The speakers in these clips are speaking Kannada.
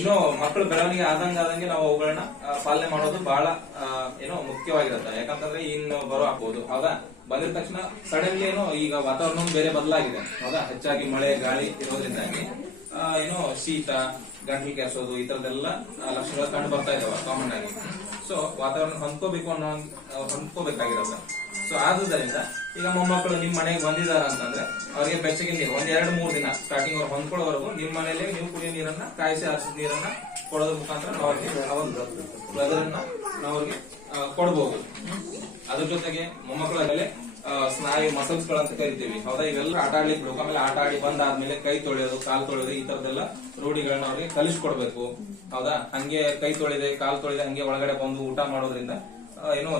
ಇನ್ನು ಮಕ್ಕಳು ಬೆಳವಣಿಗೆ ಆದಂಗೆ ನಾವು ಅವುಗಳನ್ನ ಪಾಲನೆ ಮಾಡೋದು ಬಹಳ ಮುಖ್ಯವಾಗಿರುತ್ತೆ. ಯಾಕಂತಂದ್ರೆ ಇನ್ನು ಬರೋ ಹಾಕಬಹುದು. ಹೌದಾ, ಬಂದಿದ ತಕ್ಷಣ ಸಡನ್ಲಿ ಈಗ ವಾತಾವರಣ ಬೇರೆ ಬದಲಾಗಿದೆ. ಹೌದಾ, ಹೆಚ್ಚಾಗಿ ಮಳೆ ಗಾಳಿ ಇರೋದ್ರಿಂದಾಗಿ ಶೀತ, ಗಂಟಲು ಕೆಸೋದು ಈ ತರದೆಲ್ಲ ಲಕ್ಷಣಗಳು ಕಂಡು ಬರ್ತಾ ಇದಾವ ಕಾಮನ್ ಆಗಿ. ಸೊ ವಾತಾವರಣ ಹೊಂದ್ಕೋಬೇಕಾಗಿರುತ್ತೆ. ಸೊ ಆದುದರಿಂದ ಈಗ ಮೊಮ್ಮಕ್ಕಳು ನಿಮ್ ಮನೆಗೆ ಬಂದಿದಾರ ಅಂತಂದ್ರೆ ಅವ್ರಿಗೆ ಬೆಚ್ಚಗೆ ನೀರು 1-2-3 ದಿನ ಸ್ಟಾರ್ಟಿಂಗ್ ಅವ್ರು ಹೊಂದ್ಕೊಳ್ಳೋವರೆಗೂ ನಿಮ್ ಮನೇಲಿ ನೀವು ಕುಡಿಯೋ ನೀರನ್ನ ಕಾಯಿಸಿ ಆರಿಸಿದ ನೀರನ್ನ ಕೊಡೋದ್ರ ಮುಖಾಂತರ ಅದನ್ನ ನಾವು ಅವ್ರಿಗೆ ಕೊಡಬಹುದು. ಅದ್ರ ಜೊತೆಗೆ ಮೊಮ್ಮಕ್ಕಳಲ್ಲಿ ಸ್ನಾಯು ಮಸಲ್ಸ್ ಗಳಂತ ಕರಿತೀವಿ. ಹೌದಾ, ಇವೆಲ್ಲ ಆಟ ಆಡ್ಲಿಕ್ಕೆ ಬಿಡ್ಬೇಕು. ಆಮೇಲೆ ಆಟ ಆಡಿ ಬಂದಾದ್ಮೇಲೆ ಕೈ ತೊಳೆಯೋದು, ಕಾಲು ತೊಳೆಯೋದು ಈ ತರದೆಲ್ಲ ರೂಢಿಗಳನ್ನ ಅವ್ರಿಗೆ ಕಲಿಸ್ಕೊಡ್ಬೇಕು. ಹೌದಾ, ಹಂಗೆ ಕೈ ತೊಳೆದೆ ಕಾಲು ತೊಳೆದೆ ಹಂಗೆ ಒಳಗಡೆ ಬಂದು ಊಟ ಮಾಡೋದ್ರಿಂದ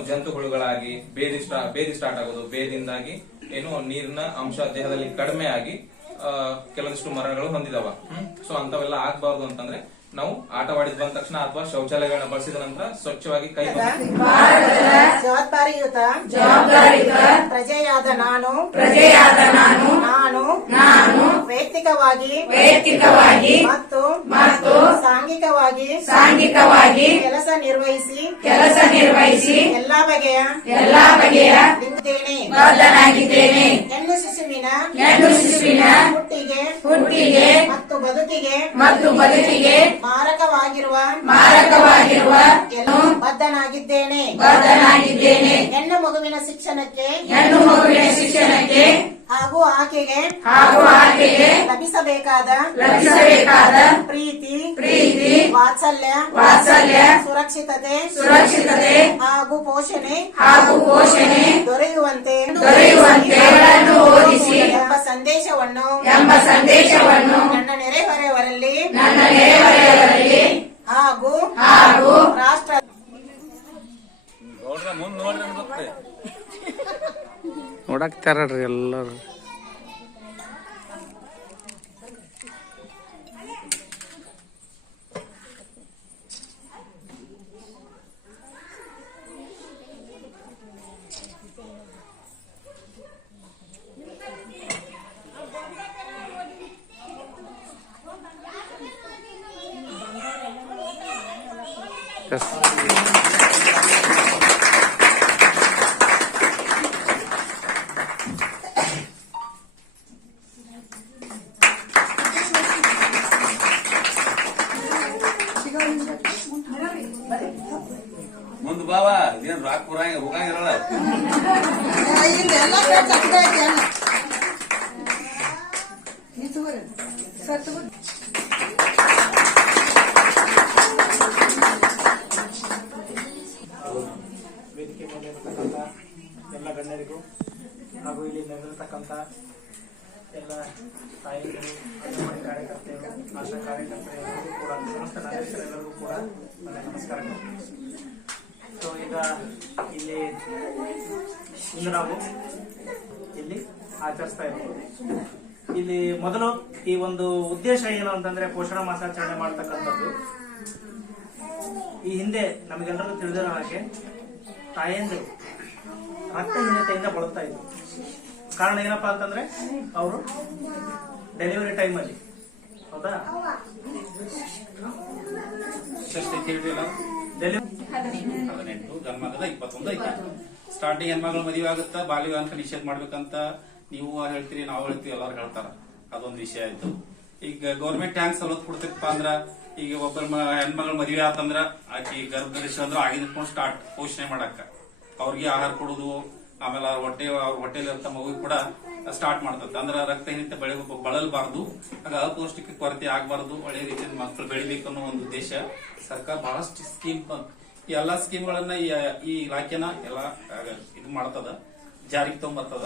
ಜಂತುಹುಳುಗಳಾಗಿ ಬೇದಿ ಸ್ಟಾರ್ಟ್ ಆಗೋದು. ಬೇದಿಂದಾಗಿ ನೀರಿನ ಅಂಶ ದೇಹದಲ್ಲಿ ಕಡಿಮೆ ಆಗಿ ಕೆಲವೊಂದಿಷ್ಟು ಮರಣಗಳು ಹೊಂದಿದಾವ. ಸೊ ಅಂತವೆಲ್ಲ ಆಗ್ಬಾರ್ದು ಅಂತಂದ್ರೆ ನಾವು ಆಟವಾಡಿದ್ ಬಂದ ತಕ್ಷಣ ಅಥವಾ ಶೌಚಾಲಯಗಳನ್ನ ಬಳಸಿದ ನಂತರ ಸ್ವಚ್ಛವಾಗಿ ಕೈ ಜವಾಬ್ದಾರಿಯುತ ಪ್ರಜೆಯಾದ ನಾನು ವೈಯಕ್ತಿಕವಾಗಿ ಮತ್ತು ಸಾಂಘಿಕವಾಗಿ ಕೆಲಸ ನಿರ್ವಹಿಸಿ ಎಲ್ಲಾ ಬಗೆಯ ಬದ್ಧನಾಗಿದ್ದೇನೆ. ಹೆಣ್ಣು ಶಿಶುವಿನ ಹುಟ್ಟಿಗೆ ಮತ್ತು ಬದುಕಿಗೆ ಮಾರಕವಾಗಿರುವ ಬದ್ಧನಾಗಿದ್ದೇನೆ. ಹೆಣ್ಣು ಮಗುವಿನ ಶಿಕ್ಷಣಕ್ಕೆ ಹಾಗೂ ಆಕೆಗೆ ಲಭಿಸಬೇಕಾದ ಪ್ರೀತಿ ವಾತ್ಸಲ್ಯ ಸುರಕ್ಷಿತತೆ ಹಾಗೂ ಪೋಷಣೆ ದೊರೆಯುವಂತೆ ಎಂಬ ಸಂದೇಶವನ್ನು ನನ್ನ ನೆರೆಹೊರೆಯವರಲ್ಲಿ ಹಾಗೂ ರಾಷ್ಟ್ರ ನೋಡಾಕ್ತಾರ್ರಿ ಎಲ್ಲರೂ. ಮುಂದ್ ಬಾವಾ ಇದೇನ್ ರಾಕ್ ಹೋಗಂಗಿರಲ್ಲ. ವೇದಿಕೆ ಮೇಲೆ ಇರತಕ್ಕಂತ ಎಲ್ಲ ಗಣ್ಯರಿಗೂ ಹಾಗೂ ಇಲ್ಲಿ ನೆರೆದಿರ್ತಕ್ಕಂಥ ಎಲ್ಲ ತಾಯಿಗಳು, ಅಂಗನವಾಡಿ ಕಾರ್ಯಕರ್ತೆಯರು, ಆಶಾ ಕಾರ್ಯಕರ್ತೆಯರಿಗೂ ಕೂಡ ಸಮಸ್ತ ನಾಗರಿಕರೆಲ್ಲರಿಗೂ ಕೂಡ ನನ್ನ ನಮಸ್ಕಾರಗಳು. ಸೊ ಈಗ ಇಂದು ನಾವು ಇಲ್ಲಿ ಆಚರಿಸ್ತಾ ಇದ್ದೀವಿ. ಇಲ್ಲಿ ಮೊದಲು ಈ ಒಂದು ಉದ್ದೇಶ ಏನು ಅಂತಂದ್ರೆ ಪೋಷಣಾ ಮಾಸಾಚರಣೆ ಮಾಡ್ತಕ್ಕಂಥದ್ದು. ಈ ಹಿಂದೆ ನಮಗೆಲ್ಲರೂ ತಿಳಿದಿರೋ ಹಾಗೆ ತಾಯಂದಿರು ರಕ್ತಹೀನತೆಯಿಂದ ಬಳಲ್ತಾ ಇದ್ರು. ಕಾರಣ ಏನಪ್ಪಾ ಅಂತಂದ್ರೆ ಅವರು ಡೆಲಿವರಿ ಟೈಮ್ ಅಲ್ಲಿ, ಹೌದಾ, 18 ಜನ್ಮದ 21 ಸ್ಟಾರ್ಟಿಂಗ್ ಹೆಣ್ಮಗಳು ಮದುವೆ ಆಗುತ್ತಾ ಬಾಲ್ಯ ವಿವಾಹ ನಿಷೇಧ ಮಾಡ್ಬೇಕಂತ ನೀವು ಹೇಳ್ತೀರಿ, ನಾವು ಹೇಳ್ತೀವಿ, ಎಲ್ಲಾರು ಹೇಳ್ತಾರ. ಅದೊಂದು ವಿಷಯ ಆಯ್ತು. ಈಗ ಗೌರ್ಮೆಂಟ್ ಹ್ಯಾಂಗ್ ಸವಲತ್ತು ಕೊಡ್ತಿಪ್ಪ ಅಂದ್ರ ಈಗ ಒಬ್ಬರ ಹೆಣ್ಮಗಳು ಮದುವೆ ಆತಂದ್ರ ಆಕಿ ಗರ್ಭ ಧರಿಸಿ ಅಂದ್ರ ಆಗಿದ್ಕೊಂಡು ಸ್ಟಾರ್ಟ್ ಪೋಷಣೆ ಮಾಡಕ್ಕ ಅವ್ರಿಗೆ ಆಹಾರ ಕೊಡುದು, ಆಮೇಲೆ ಅವ್ರ ಹೊಟ್ಟೆಲಿರ್ತ ಮಗು ಕೂಡ ಸ್ಟಾರ್ಟ್ ಮಾಡ್ತದೆ. ಅಂದ್ರ ರಕ್ತಹೀನತೆ ಬಳಲಬಾರ್ದು, ಆಗ ಅಪೌಷ್ಟಿಕ ಕೊರತೆ ಆಗಬಾರ್ದು, ಒಳ್ಳೆ ರೀತಿಯಿಂದ ಮಕ್ಕಳು ಬೆಳಿಬೇಕು ಅನ್ನೋ ಒಂದು ಉದ್ದೇಶ ಸರ್ಕಾರ ಬಹಳಷ್ಟು ಸ್ಕೀಮ್, ಈ ಎಲ್ಲಾ ಸ್ಕೀಮ್ಗಳನ್ನ ಈ ಇಲಾಖೆನ ಎಲ್ಲಾ ಇದು ಮಾಡ್ತದ, ಜಾರಿಗೆ ತಗೊಂಬರ್ತದ.